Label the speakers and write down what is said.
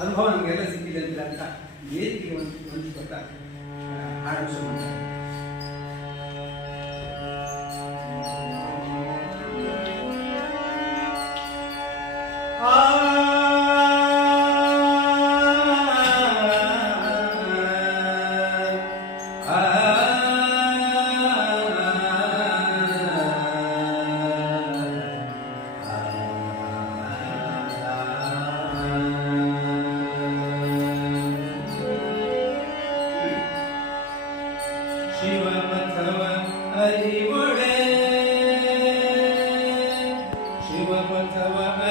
Speaker 1: ಅನುಭವ ನಮಗೆಲ್ಲ ಸಿಕ್ಕಿದೆ ಅಂತ ಒಂದು ಸ್ವಲ್ಪ ಆರಂಭ
Speaker 2: Shiva Pathava Hari Vade Shiva Pathava